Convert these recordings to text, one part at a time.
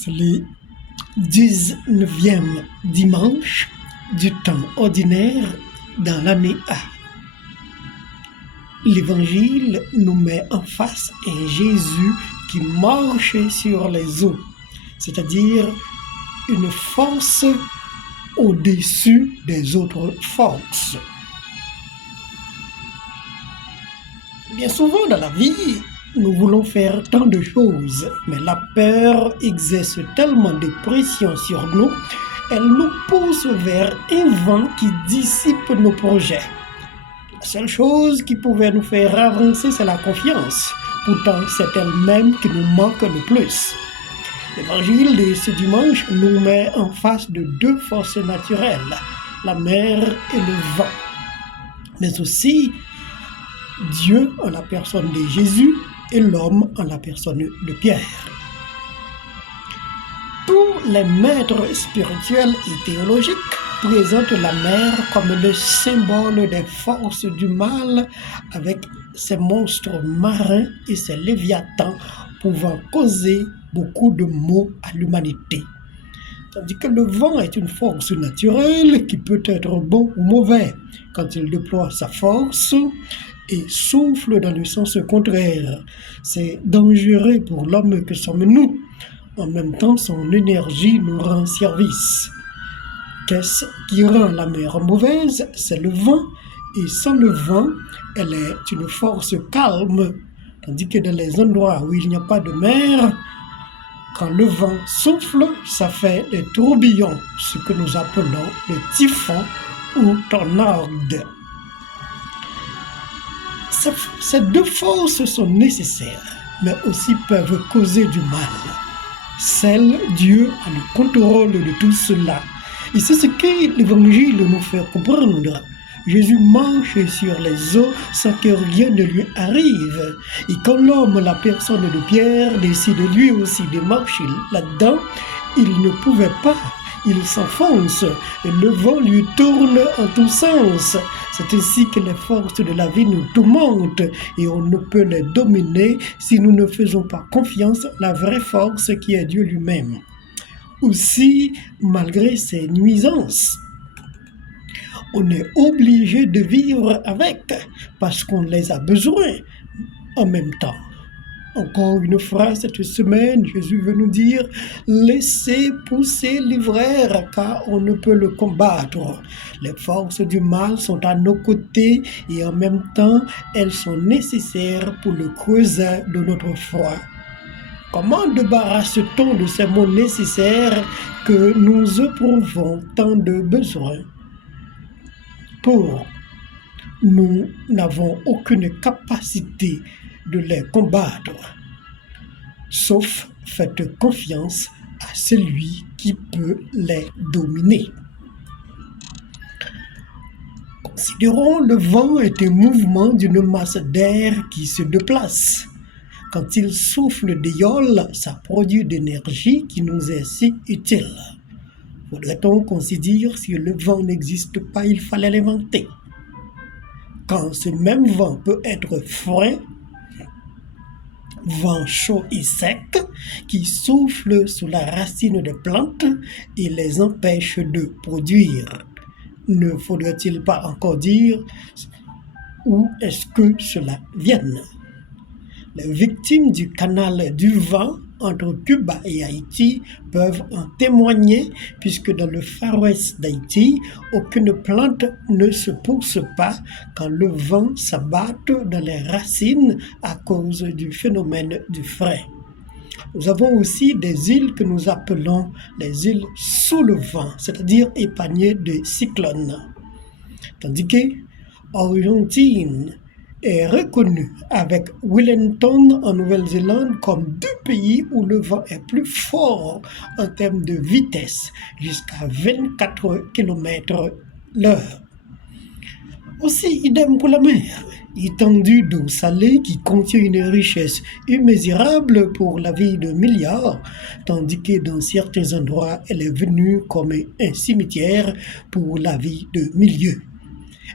C'est le 19e dimanche du temps ordinaire dans l'année A. L'Évangile nous met en face un Jésus qui marche sur les eaux, c'est-à-dire une force au-dessus des autres forces. Bien souvent dans la vie, nous voulons faire tant de choses, mais la peur exerce tellement de pression sur nous, elle nous pousse vers un vent qui dissipe nos projets. La seule chose qui pouvait nous faire avancer, c'est la confiance. Pourtant, c'est elle-même qui nous manque le plus. L'évangile de ce dimanche nous met en face de deux forces naturelles, la mer et le vent, mais aussi Dieu en la personne de Jésus et l'homme en la personne de Pierre. Tous les maîtres spirituels et théologiques présentent la mer comme le symbole des forces du mal, avec ses monstres marins et ses léviathans pouvant causer beaucoup de maux à l'humanité. Tandis que le vent est une force naturelle qui peut être bon ou mauvais quand il déploie sa force et souffle dans le sens contraire. C'est dangereux pour l'homme que sommes nous. En même temps, son énergie nous rend service. Qu'est-ce qui rend la mer mauvaise? C'est le vent. Et sans le vent, elle est une force calme. Tandis que dans les endroits où il n'y a pas de mer, quand le vent souffle, ça fait des tourbillons, ce que nous appelons le typhon ou tornade. Ces deux forces sont nécessaires, mais aussi peuvent causer du mal. Seul Dieu a le contrôle de tout cela. Et c'est ce que l'Évangile nous fait comprendre. Jésus marche sur les eaux sans que rien ne lui arrive. Et quand l'homme, la personne de Pierre, décide lui aussi de marcher là-dedans, il ne pouvait pas. Il s'enfonce et le vent lui tourne en tous sens. C'est ainsi que les forces de la vie nous tourmentent et on ne peut les dominer si nous ne faisons pas confiance à la vraie force qui est Dieu lui-même. Aussi, malgré ces nuisances, on est obligé de vivre avec parce qu'on les a besoin en même temps. Encore une phrase cette semaine, Jésus veut nous dire « Laissez pousser l'ivraie car on ne peut le combattre. Les forces du mal sont à nos côtés et en même temps, elles sont nécessaires pour le creuset de notre foi. » Comment débarrasse-t-on de ces mots nécessaires que nous éprouvons tant de besoins? Nous n'avons aucune capacité de les combattre, sauf faites confiance à celui qui peut les dominer. Considérons le vent est un mouvement d'une masse d'air qui se déplace. Quand il souffle des yoles, ça produit de l'énergie qui nous est si utile. Faudrait-on considérer si le vent n'existe pas, il fallait l'inventer. Quand ce même vent peut être frais, vent chaud et sec, qui souffle sous la racine des plantes et les empêche de produire. Ne faudrait-il pas encore dire où est-ce que cela vient? Les victimes du canal du vent entre Cuba et Haïti peuvent en témoigner puisque dans le Far West d'Haïti, aucune plante ne se pousse pas quand le vent s'abat dans les racines à cause du phénomène du frais. Nous avons aussi des îles que nous appelons les îles sous le vent, c'est-à-dire épargnées de cyclones. Tandis que Argentine est reconnu avec Wellington en Nouvelle-Zélande comme deux pays où le vent est plus fort en termes de vitesse, jusqu'à 24 km/h. Aussi, idem pour la mer, étendue d'eau salée qui contient une richesse immesurable pour la vie de milliards, tandis que dans certains endroits, elle est venue comme un cimetière pour la vie de milliers.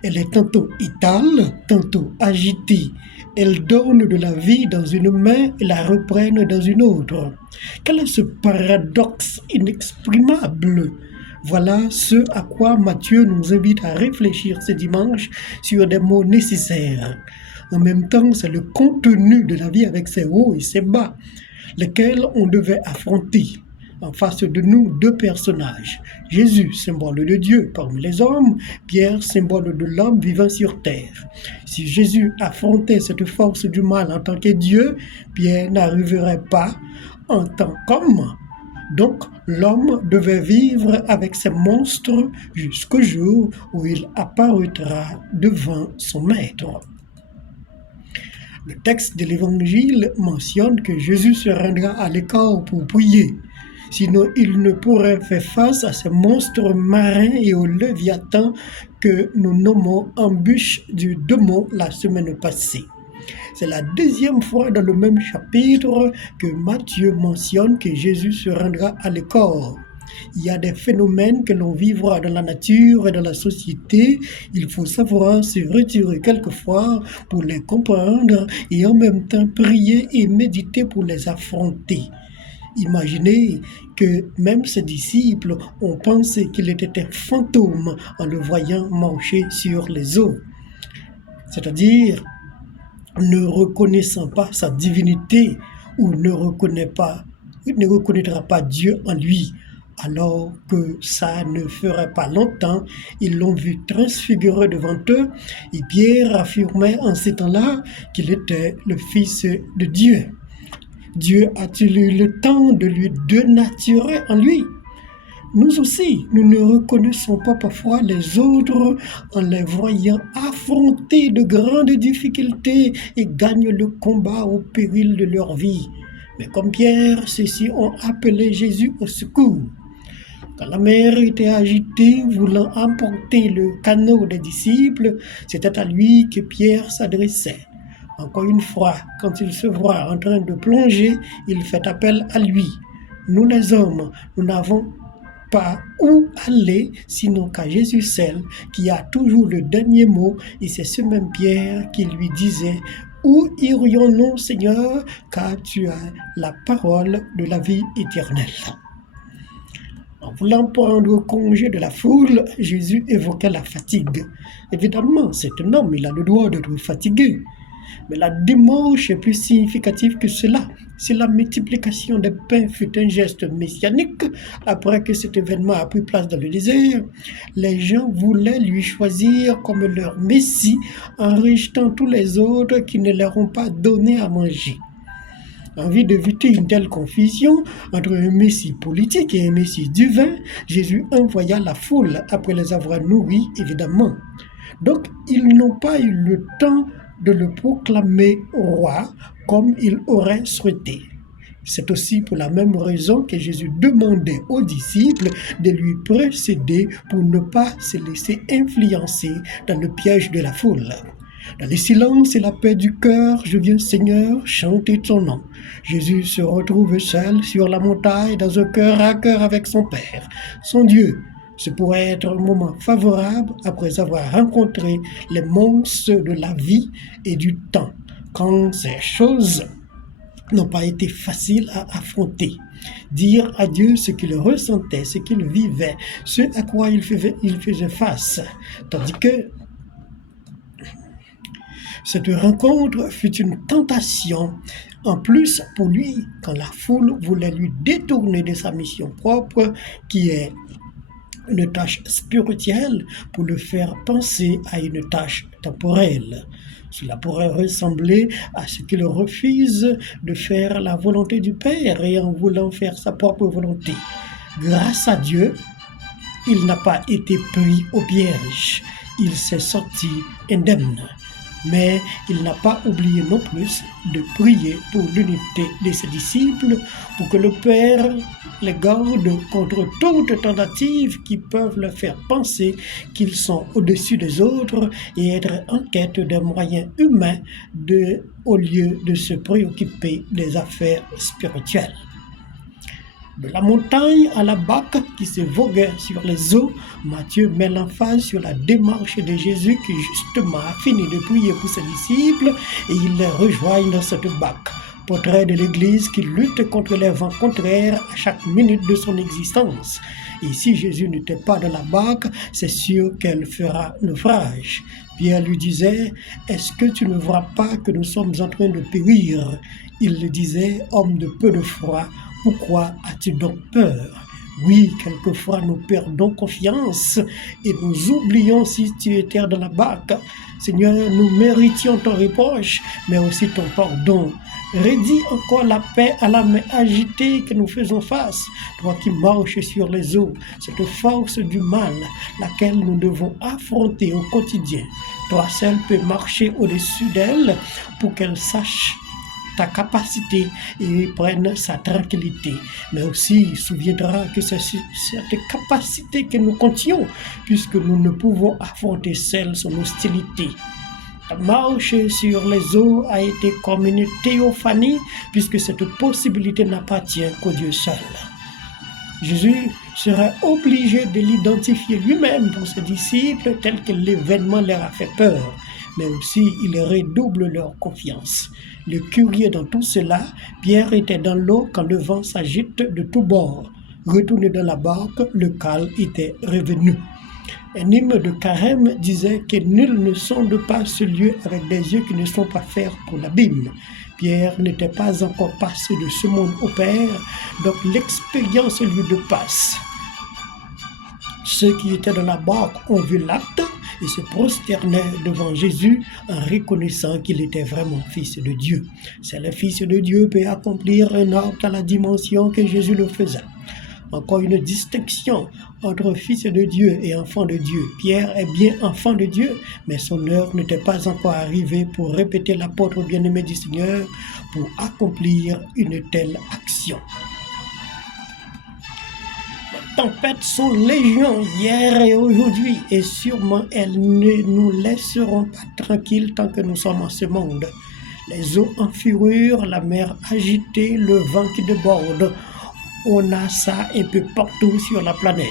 Elle est tantôt étale, tantôt agitée Elles donnent de la vie dans une main et la reprennent dans une autre. Quel est ce paradoxe inexprimable? Voilà ce à quoi Matthieu nous invite à réfléchir ce dimanche sur des mots nécessaires. En même temps, c'est le contenu de la vie avec ses hauts et ses bas, lesquels on devait affronter. En face de nous, deux personnages. Jésus, symbole de Dieu parmi les hommes, Pierre, symbole de l'homme vivant sur terre. Si Jésus affrontait cette force du mal en tant que Dieu, Pierre n'arriverait pas en tant qu'homme. Donc, l'homme devait vivre avec ces monstres jusqu'au jour où il apparaîtra devant son maître. Le texte de l'Évangile mentionne que Jésus se rendra à l'écart pour prier. Sinon, il ne pourrait faire face à ces monstres marins et aux léviathans que nous nommons embûches du démon la semaine passée. C'est la deuxième fois dans le même chapitre que Matthieu mentionne que Jésus se rendra à l'écart. Il y a des phénomènes que l'on vivra dans la nature et dans la société. Il faut savoir se retirer quelquefois pour les comprendre et en même temps prier et méditer pour les affronter. Imaginez que même ses disciples ont pensé qu'il était un fantôme en le voyant marcher sur les eaux. C'est-à-dire, ne reconnaissant pas sa divinité ou ne reconnaîtra pas Dieu en lui, alors que ça ne ferait pas longtemps, ils l'ont vu transfiguré devant eux et Pierre affirmait en ces temps-là qu'il était le Fils de Dieu. Dieu a-t-il eu le temps de lui dénaturer en lui? Nous aussi, nous ne reconnaissons pas parfois les autres en les voyant affronter de grandes difficultés et gagnent le combat au péril de leur vie. Mais comme Pierre, ceux-ci ont appelé Jésus au secours. Quand la mer était agitée, voulant emporter le canot des disciples, c'était à lui que Pierre s'adressait. Encore une fois, quand il se voit en train de plonger, il fait appel à lui. Nous les hommes, nous n'avons pas où aller sinon qu'à Jésus seul, qui a toujours le dernier mot, et c'est ce même Pierre qui lui disait: où irions-nous, Seigneur, car tu as la parole de la vie éternelle. En voulant prendre congé de la foule, Jésus évoquait la fatigue. Évidemment, c'est un homme, il a le droit d'être fatigué. Mais la démarche est plus significative que cela. Si la multiplication des pains fut un geste messianique, après que cet événement a pris place dans le désert, les gens voulaient lui choisir comme leur messie en rejetant tous les autres qui ne leur ont pas donné à manger. Envie d'éviter une telle confusion entre un messie politique et un messie divin, Jésus envoya la foule après les avoir nourris, évidemment. Donc, ils n'ont pas eu le temps de le proclamer roi comme il aurait souhaité. C'est aussi pour la même raison que Jésus demandait aux disciples de lui précéder pour ne pas se laisser influencer dans le piège de la foule. Dans le silence et la paix du cœur, je viens, Seigneur, chanter ton nom. Jésus se retrouve seul sur la montagne dans un cœur à cœur avec son Père, son Dieu. Ce pourrait être un moment favorable après avoir rencontré les monstres de la vie et du temps, quand ces choses n'ont pas été faciles à affronter. Dire à Dieu ce qu'il ressentait, ce qu'il vivait, ce à quoi il faisait face. Tandis que cette rencontre fut une tentation en plus pour lui quand la foule voulait lui détourner de sa mission propre qui est une tâche spirituelle pour le faire penser à une tâche temporelle. Cela pourrait ressembler à ce qu'il refuse de faire la volonté du Père et en voulant faire sa propre volonté. Grâce à Dieu, il n'a pas été pris au piège. Il s'est sorti indemne. Mais il n'a pas oublié non plus de prier pour l'unité de ses disciples, pour que le Père les garde contre toute tentative qui peuvent leur faire penser qu'ils sont au-dessus des autres et être en quête des moyens humains au lieu de se préoccuper des affaires spirituelles. De la montagne à la barque qui se voguait sur les eaux, Matthieu met l'emphase sur la démarche de Jésus qui justement a fini de prier pour ses disciples et il les rejoint dans cette barque. Portrait de l'Église qui lutte contre les vents contraires à chaque minute de son existence. Et si Jésus n'était pas dans la barque, c'est sûr qu'elle fera naufrage. Pierre lui disait, « Est-ce que tu ne vois pas que nous sommes en train de périr ?» Il le disait, « Homme de peu de foi, pourquoi as-tu donc peur ?» Oui, quelquefois nous perdons confiance et nous oublions si tu étais dans la barque. Seigneur, nous méritions ton reproche, mais aussi ton pardon. Redis encore la paix à la main agitée que nous faisons face. Toi qui marches sur les eaux, cette force du mal, laquelle nous devons affronter au quotidien. Toi seul peux marcher au-dessus d'elle pour qu'elle sache ta capacité et prenne sa tranquillité. Mais aussi, il souviendra que c'est cette capacité que nous contions, puisque nous ne pouvons affronter seule son hostilité. La marche sur les eaux a été comme une théophanie, puisque cette possibilité n'appartient qu'au Dieu seul. Jésus serait obligé de l'identifier lui-même pour ses disciples tel que l'événement leur a fait peur, mais aussi il redouble leur confiance. Le curieux dans tout cela, Pierre était dans l'eau quand le vent s'agite de tous bords. Retourné dans la barque, le calme était revenu. Un hymne de Carême disait que nul ne sonde pas ce lieu avec des yeux qui ne sont pas faits pour l'abîme. Pierre n'était pas encore passé de ce monde au Père, donc l'expérience lui de passe. Ceux qui étaient dans la barque ont vu l'acte et se prosternaient devant Jésus en reconnaissant qu'il était vraiment Fils de Dieu. C'est le Fils de Dieu peut accomplir un acte à la dimension que Jésus le faisait. Encore une distinction entre Fils de Dieu et enfant de Dieu. Pierre est bien enfant de Dieu, mais son heure n'était pas encore arrivée pour répéter l'apôtre bien-aimé du Seigneur pour accomplir une telle action. Les tempêtes sont légion hier et aujourd'hui, et sûrement elles ne nous laisseront pas tranquilles tant que nous sommes en ce monde. Les eaux en fureur, la mer agitée, le vent qui déborde. On a ça un peu partout sur la planète.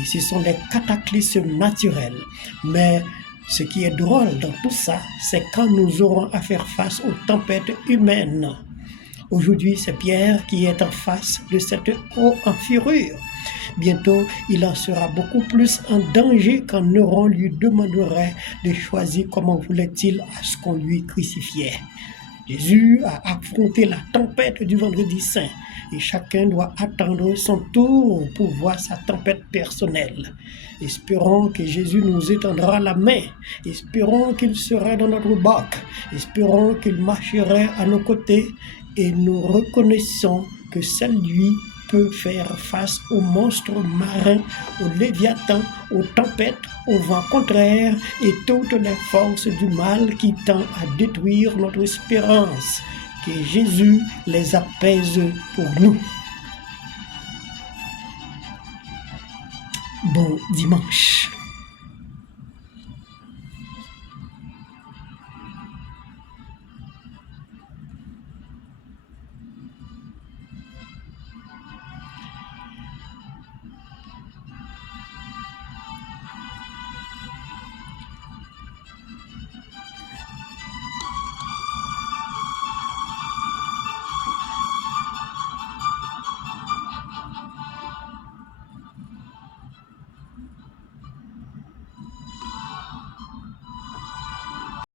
Et ce sont des cataclysmes naturels. Mais ce qui est drôle dans tout ça, c'est quand nous aurons à faire face aux tempêtes humaines. Aujourd'hui, c'est Pierre qui est en face de cette eau en fureur. Bientôt, il en sera beaucoup plus en danger quand Neuron lui demanderait de choisir comment voulait-il à ce qu'on lui crucifiait. Jésus a affronté la tempête du vendredi saint et chacun doit attendre son tour pour voir sa tempête personnelle. Espérons que Jésus nous étendra la main. Espérons qu'il sera dans notre barque. Espérons qu'il marcherait à nos côtés et nous reconnaissons que seul lui peut faire face aux monstres marins, aux léviathans, aux tempêtes, aux vents contraires et toutes les forces du mal qui tendent à détruire notre espérance. Que Jésus les apaise pour nous. Bon dimanche.